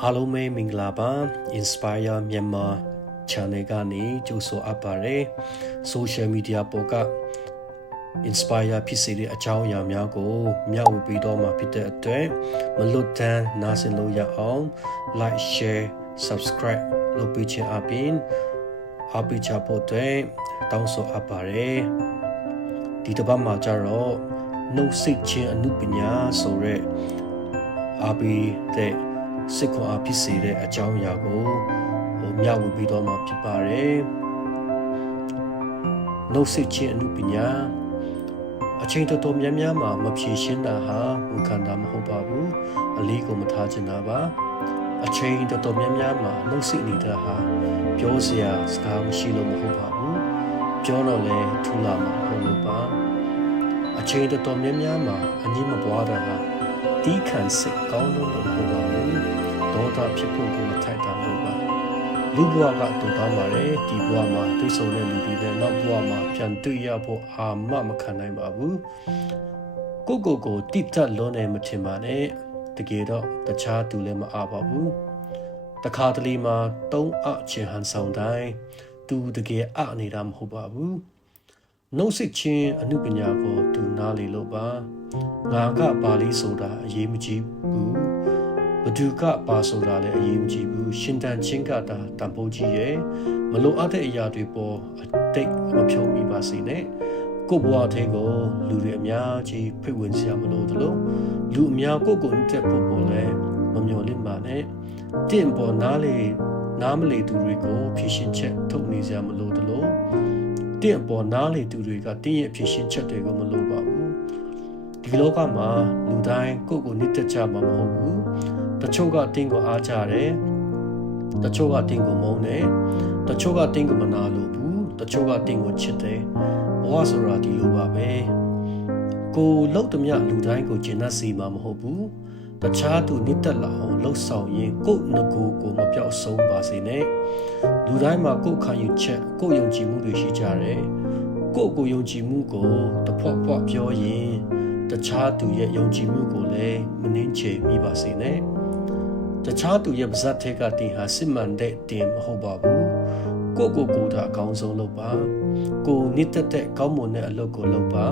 အားလုံးပဲမင်္ဂလာပါ Inspire Myanmar channel ကနေကြိုဆိုအပ်ပါတယ် social media ပေါ်က inspire ဖြစ်စေတဲ့အကြောင်းအရာများကိုမျှဝေပေးတော့မှာဖြစ်တဲ့အတွက်မလွတ်တမ်းနားဆင်လို့ရအောင် like share subscribe လုပ်ပေးခြင်းအပြင်အားပေးချဖို့အတွက်တောင်းဆိုအပ်ပါတယ်ဒီတစ်ပတ်မှာကျတော့နှုတ်ဆက်ခြင်းအမှုပညာဆိုရက်အားပေးတဲ့ စစ်ခွန်အားဖြစ်စေတဲ့အကြောင်းအရာကိုဟိုမျှဝေပေးတော့မှာဖြစ်ပါတယ်နှုတ်ဆက်ခြင်းအမှုပညာအချိန်တော်တော်များများမှာမဖြေရှင်းတာဟာဝန်ခံတာမဟုတ်ပါဘူးအလေးကိုမထားချင်တာပါအချိန်တော်တော်များများမှာနှုတ်ဆက်နေတာဟာပြောစရာစကားမရှိလို့မဟုတ်ပါဘူးပြောတော့လဲထူလာမှာမဟုတ်လို့ပါအချိန်တော်တော်များများမှာအငြင်းမပွားတာဟာ တီးခံစိတ်ကောင်းလို့မဟုတ်ပါဘူးဒေါသဖြစ်ဖို့ကိုမထိုက်တာလို့ပါလူဘဝကတူတောင်းပါတယ်ဒီဘဝမှာတွေ့ဆုံတဲ့လူတွေနဲ့နောက်ဘဝမှာပြန်တွေ့ရဖို့အာမမခံနိုင်ပါဘူးကိုကိုကိုတိတက်လုံးနေမထင်ပါနဲ့တကယ်တော့တခြားသူလည်းမအားပါဘူးတခါတလေမှာတုံးအချင်ဟန်ဆောင်တိုင်းသူတကယ်အနေတာမဟုတ်ပါဘူး နှုတ်ဆက်ခြင်းအမှုပညာကိုသူနားလေလို့ပါငါကပါဠိဆိုတာအရေးမကြီးဘူးဘဒုကပါဆိုတာလည်းအရေးမကြီးဘူးရှင်တန်ချင်းကတာတန်ဖိုးကြီးရဲ့မလိုအပ်တဲ့အရာတွေပေါ်အတိတ်မဖြုံးမိပါစေနဲ့ကို့ဘဝထဲကိုလူတွေအများကြီးဖိတ်ဝင်စရာမလိုသလိုလူအများကိုယ့်ကိုယ်တက်ဖို့ပေါ်လဲမမျှော်လင့်ပါနဲ့တင့်ပေါ်နားလေနားမလေသူတွေကိုဖြည့်ရှင်းချက်ထုတ်နေစရာမလိုသလို တင့်ပေါ်နားလေသူတွေကတင်းရဲ့ဖြည့်ရှင်းချက်တွေကိုမလိုပါဘူးဒီလောကမှာလူတိုင်းကိုယ့်ကိုနှစ်သက်ကြမှာမဟုတ်ဘူးတချို့ကတင်းကိုအားကြတယ်တချို့ကတင်းကိုမုန်းတယ်တချို့ကတင်းကိုမနာလို့ဘူးတချို့ကတင်းကိုချစ်တယ်ဘဝဆိုတာဒီလိုပါပဲကိုလောက်တမျှလူတိုင်းကိုကျင့်တတ်စီမှာမဟုတ်ဘူး တခြားသူနှစ်သက်လာအောင်လှုပ်ဆောင်ရင်ကိုယ့်ငကိုကိုမပြောက်ဆုံးပါစေနဲ့လူတိုင်းမှာကိုယ့်ခံယူချက်ကိုယ့်ယုံကြည်မှုတွေရှိကြတယ်ကိုယ့်ကိုယုံကြည်မှုကိုတဖွက်ဖွက်ပြောရင်တခြားသူရဲ့ယုံကြည်မှုကိုလည်းမနှင်းချေမိပါစေနဲ့တခြားသူရဲ့ပါဇက်ထဲကတင်ဟာစစ်မှန်တဲ့တင်မဟုတ်ပါဘူးကိုယ့်ကိုယ်ကိုယ်သာအကောင်းဆုံးလုပ်ပါကိုယ်နှစ်သက်တဲ့ကောင်းမွန်တဲ့အလုပ်ကိုလုပ်ပါ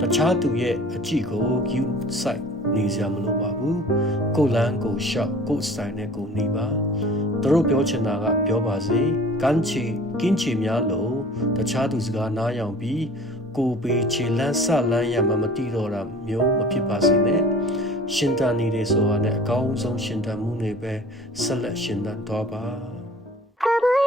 တခြားသူရဲ့အကြည့်ကို view site နေစရာမလိုပါဘူးကိုယ်လန်းကိုရှော့ကိုယ်စတိုင်နဲ့ကိုယ်နေပါသူတို့ပြောချင်တာကပြောပါစေကန်းချီကင်းချီများလို့တခြားသူစကားနားယောင်ပြီးကိုယ်ပေခြေလန်းဆလန်းရမှမတိတော့တာမျိုးမဖြစ်ပါစေနဲ့ရှင်တန်နေတယ်ဆိုတာနဲ့အကောင်းဆုံးရှင်တန်မှုတွေပဲဆက်လက်ရှင်တန်တော့ပါ Trouble